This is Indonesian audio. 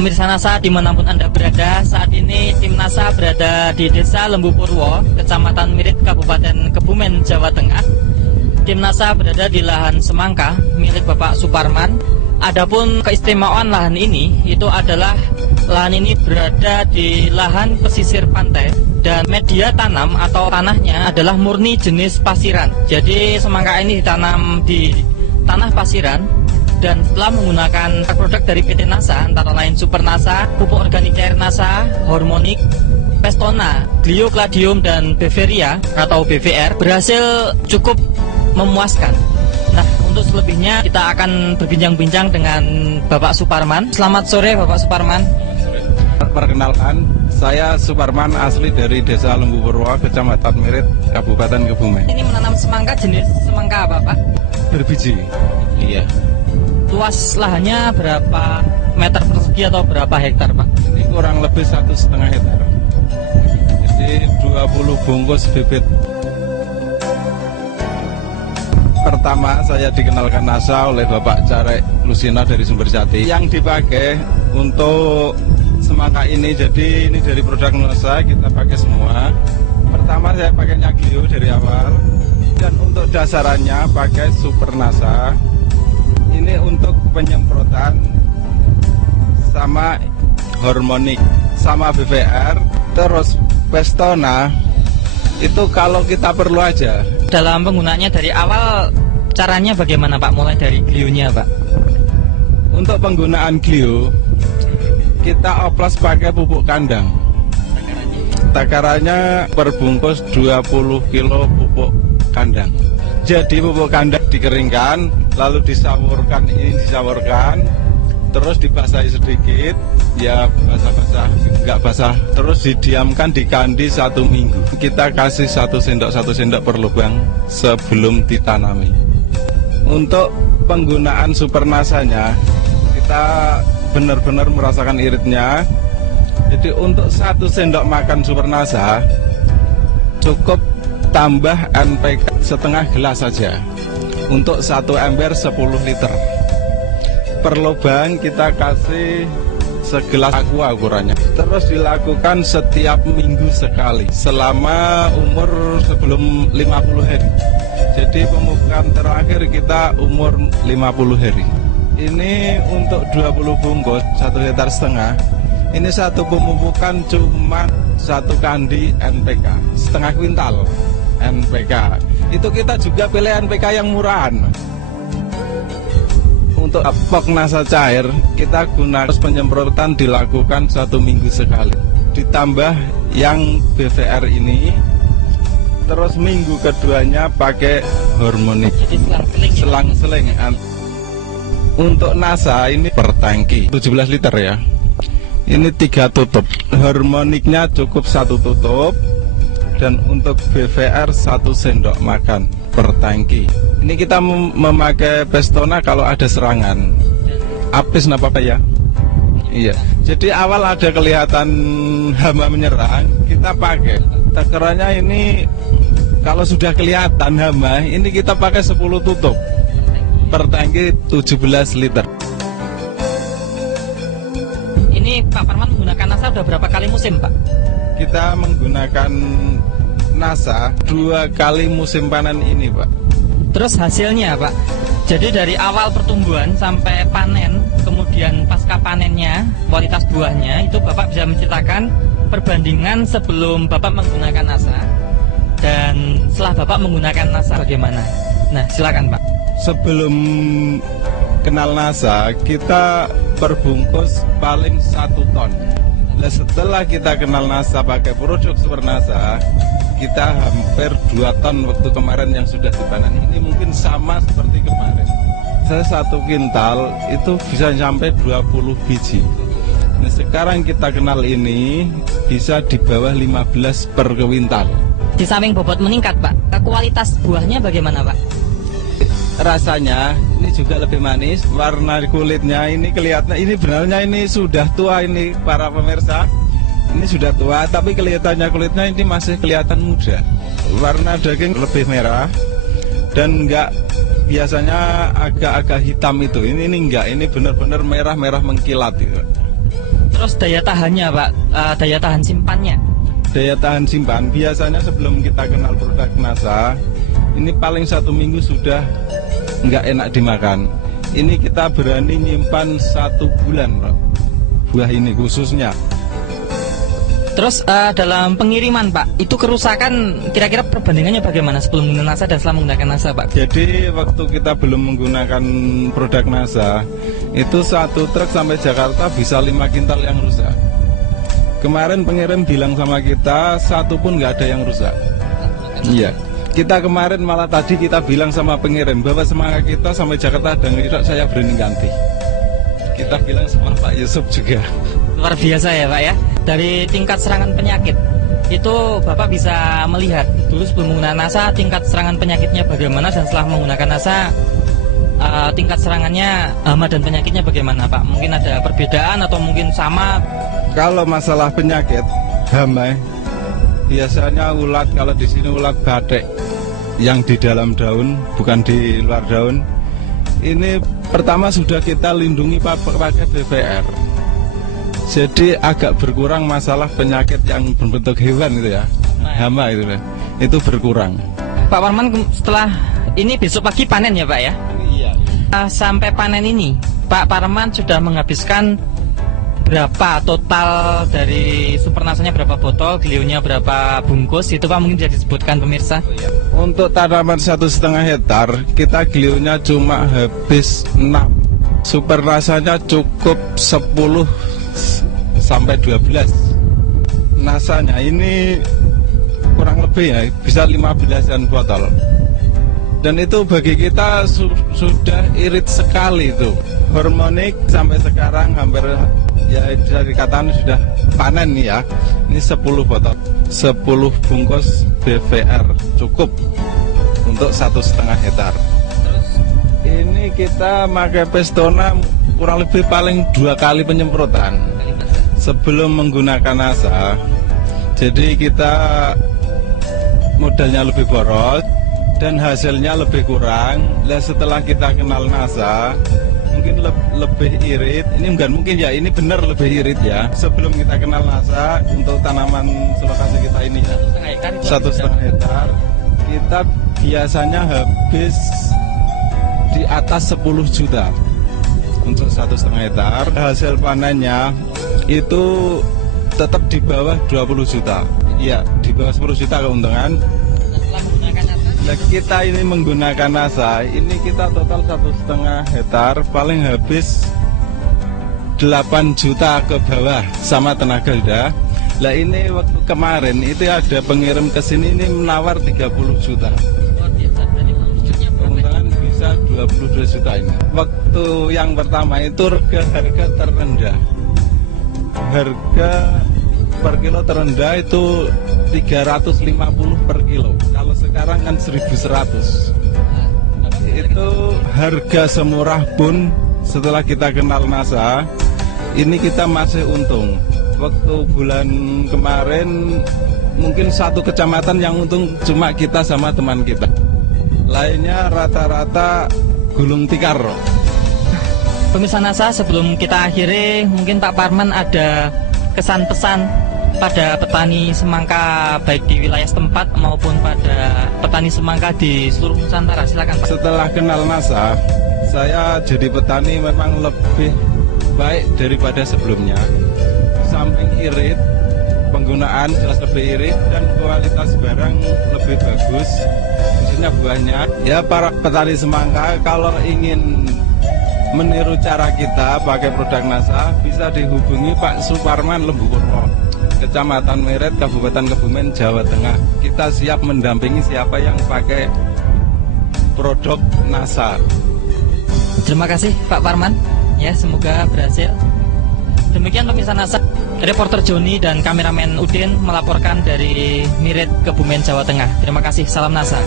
Pemirsa NASA dimanapun Anda berada, saat ini tim NASA berada di Desa Lembu Purwo, Kecamatan Mirit, Kabupaten Kebumen, Jawa Tengah. Tim NASA berada di lahan semangka milik Bapak Suparman. Adapun keistimewaan lahan ini, itu adalah lahan ini berada di lahan pesisir pantai dan media tanam atau tanahnya adalah murni jenis pasiran. Jadi semangka ini ditanam di tanah pasiran dan setelah menggunakan produk dari PT NASA antara lain Super NASA, pupuk organik cair NASA, Hormonik, Pestona, Gliocladium dan Beveria atau BVR berhasil cukup memuaskan. Nah, untuk selebihnya kita akan berbincang-bincang dengan Bapak Suparman. Selamat sore Bapak Suparman. Perkenalkan, saya Suparman, asli dari Desa Lembu Purwo, Kecamatan Mirit, Kabupaten Kebumen. Ini menanam semangka, jenis semangka apa Pak? Berbiji. Iya. Luas lahannya berapa meter persegi atau berapa hektar Pak? Ini kurang lebih 1,5 hektar. Jadi 20 bungkus bibit. Pertama saya dikenalkan NASA oleh Bapak Carek Lusina dari Sumberjati. Yang dipakai untuk semangka ini, jadi ini dari produk NASA, kita pakai semua. Pertama saya pakainya Glio dari awal. Dan untuk dasarannya pakai Super NASA. Ini untuk penyemprotan sama Hormonik sama BVR. Terus Pestona itu kalau kita perlu aja. Dalam penggunaannya dari awal caranya bagaimana Pak? Mulai dari Glio-nya Pak? Untuk penggunaan Glio kita oplos pakai pupuk kandang. Takarannya per bungkus 20 kilo pupuk kandang. Jadi pupuk kandang dikeringkan, lalu disaurkan, terus dibasahi sedikit, ya basah-basah, nggak basah, terus didiamkan di kandi 1 minggu. Kita kasih 1 sendok per lubang sebelum ditanami. Untuk penggunaan Super NASA-nya, kita benar-benar merasakan iritnya. Jadi untuk 1 sendok makan Super NASA cukup tambah NPK setengah gelas saja. Untuk 1 ember 10 liter. Per lubang kita kasih segelas aqua ukurannya. Terus dilakukan setiap minggu sekali selama umur sebelum 50 hari. Jadi pemupukan terakhir kita umur 50 hari. Ini untuk 20 bungkus 1,5 hektar. Ini satu pemupukan cuma 1 kandi NPK, setengah kuintal NPK. Itu kita juga pilih NPK yang murahan. Untuk pok NASA cair kita gunakan penyemprotan dilakukan 1 minggu sekali. Ditambah yang BVR ini. Terus minggu keduanya pakai Hormonik. Selang-seling. Untuk NASA ini per tangki 17 liter ya. Ini 3 tutup. Hormoniknya cukup 1 tutup. Dan untuk BVR 1 sendok makan per tangki. Ini kita memakai Pestona kalau ada serangan. Apis napa apa ya? Iya. Jadi awal ada kelihatan hama menyerang, kita pakai. Takarannya ini kalau sudah kelihatan hama, ini kita pakai 10 tutup. Per tangki 17 liter. Ini Pak Parman menggunakan NASA sudah berapa kali musim Pak? Kita menggunakan NASA 2 kali musim panen ini Pak. Terus hasilnya Pak? Jadi dari awal pertumbuhan sampai panen, kemudian pasca panennya, kualitas buahnya, itu Bapak bisa menceritakan perbandingan sebelum Bapak menggunakan NASA dan setelah Bapak menggunakan NASA bagaimana? Nah silakan Pak. Sebelum kenal NASA, kita perbungkus paling 1 ton. Nah, setelah kita kenal NASA pakai produk Super NASA, kita hampir 2 ton waktu kemarin yang sudah dipanen. Ini mungkin sama seperti kemarin. Saya 1 kintal itu bisa sampai 20 biji. Nah, sekarang kita kenal ini bisa di bawah 15 per kuintal. Di samping bobot meningkat Pak, kualitas buahnya bagaimana Pak? Rasanya ini juga lebih manis, warna kulitnya ini kelihatan, ini benarnya ini sudah tua ini para pemirsa. Ini sudah tua tapi kelihatannya kulitnya ini masih kelihatan muda. Warna daging lebih merah dan enggak biasanya agak-agak hitam itu. Ini enggak, ini benar-benar merah-merah mengkilat itu. Terus daya tahannya Pak, daya tahan simpannya? Daya tahan simpan biasanya sebelum kita kenal produk NASA ini paling 1 minggu sudah nggak enak dimakan. Ini kita berani nyimpan 1 bulan Pak, buah ini khususnya. Terus dalam pengiriman Pak, itu kerusakan kira-kira perbandingannya bagaimana sebelum menggunakan NASA dan setelah menggunakan NASA Pak? Jadi waktu kita belum menggunakan produk NASA itu 1 truk sampai Jakarta bisa 5 kintal yang rusak. Kemarin pengirim bilang sama kita 1 pun nggak ada yang rusak. Iya. Kita kemarin malah tadi kita bilang sama pengirim bahwa semangat kita sampai Jakarta ada yang rusak, saya berani ganti. Kita bilang sama Pak Yusuf juga. Luar biasa ya Pak ya. Dari tingkat serangan penyakit itu Bapak bisa melihat dulu sebelum menggunakan NASA tingkat serangan penyakitnya bagaimana, dan setelah menggunakan NASA tingkat serangannya hama dan penyakitnya bagaimana Pak? Mungkin ada perbedaan atau mungkin sama? Kalau masalah penyakit hama biasanya ulat, kalau di sini ulat batik yang di dalam daun bukan di luar daun. Ini pertama sudah kita lindungi pakai BVR. Jadi agak berkurang masalah penyakit yang berbentuk hewan itu ya, hama itu berkurang. Pak Parman, setelah ini besok pagi panen ya Pak ya? Iya. Sampai panen ini Pak Parman sudah menghabiskan berapa total dari supernasanya, berapa botol, glionya berapa bungkus, itu Pak mungkin bisa disebutkan pemirsa? Untuk tanaman 1,5 hektar kita glionya cuma habis 6. Supernasanya cukup 10 sampai 12. Nasanya ini kurang lebih ya bisa 15-an botol. Dan itu bagi kita sudah irit sekali itu. Harmonik sampai sekarang hampir ya bisa dikatakan sudah panen nih ya. Ini 10 botol, 10 bungkus BVR cukup untuk 1,5 hektar. Terus Ini kita pakai Pestona kurang lebih paling 2 kali penyemprotan sebelum menggunakan NASA. Jadi kita modalnya lebih boros dan hasilnya lebih kurang. Nah, setelah kita kenal NASA mungkin lebih irit. Ini bukan mungkin ya, ini benar lebih irit ya. Sebelum kita kenal NASA untuk tanaman selokasi kita ini ya 1,5 hektar kita biasanya habis di atas 10 juta untuk 1,5 hektar. Hasil panennya itu tetap di bawah 20 juta. Iya, di bawah 10 juta keuntungan. setelah menggunakan NASA, Nah, kita ini menggunakan NASA, ini kita total 1,5 hektar paling habis 8 juta ke bawah sama tenaga udah. Lah ini waktu kemarin itu ada pengirim ke sini ini menawar 30 juta. luar biasa. Dari pengunjungnya berapa? Keuntungan bisa 22 juta ini. Waktu yang pertama itu harga terendah. Harga per kilo terendah itu 350 per kilo. Kalau sekarang kan 1.100. Itu harga semurah pun setelah kita kenal NASA, ini kita masih untung. Waktu bulan kemarin mungkin 1 kecamatan yang untung cuma kita sama teman kita. Lainnya rata-rata gulung tikar. Pemirsa NASA, sebelum kita akhiri, mungkin Pak Parman ada kesan-pesan pada petani semangka baik di wilayah setempat maupun pada petani semangka di seluruh Nusantara. Silakan Pak. Setelah kenal NASA, saya jadi petani memang lebih baik daripada sebelumnya. Samping irit, penggunaan jelas lebih irit dan kualitas barang lebih bagus, khususnya buahnya. Ya, para petani semangka kalau ingin meniru cara kita pakai produk NASA bisa dihubungi Pak Suparman Lembu Purwo, Kecamatan Meret, Kabupaten Kebumen, Jawa Tengah. Kita siap mendampingi siapa yang pakai produk NASA. Terima kasih Pak Parman. Ya, semoga berhasil. Demikian pemirsa NASA, reporter Joni dan kameramen Udin melaporkan dari Mirit, Kebumen, Jawa Tengah. Terima kasih, salam NASA.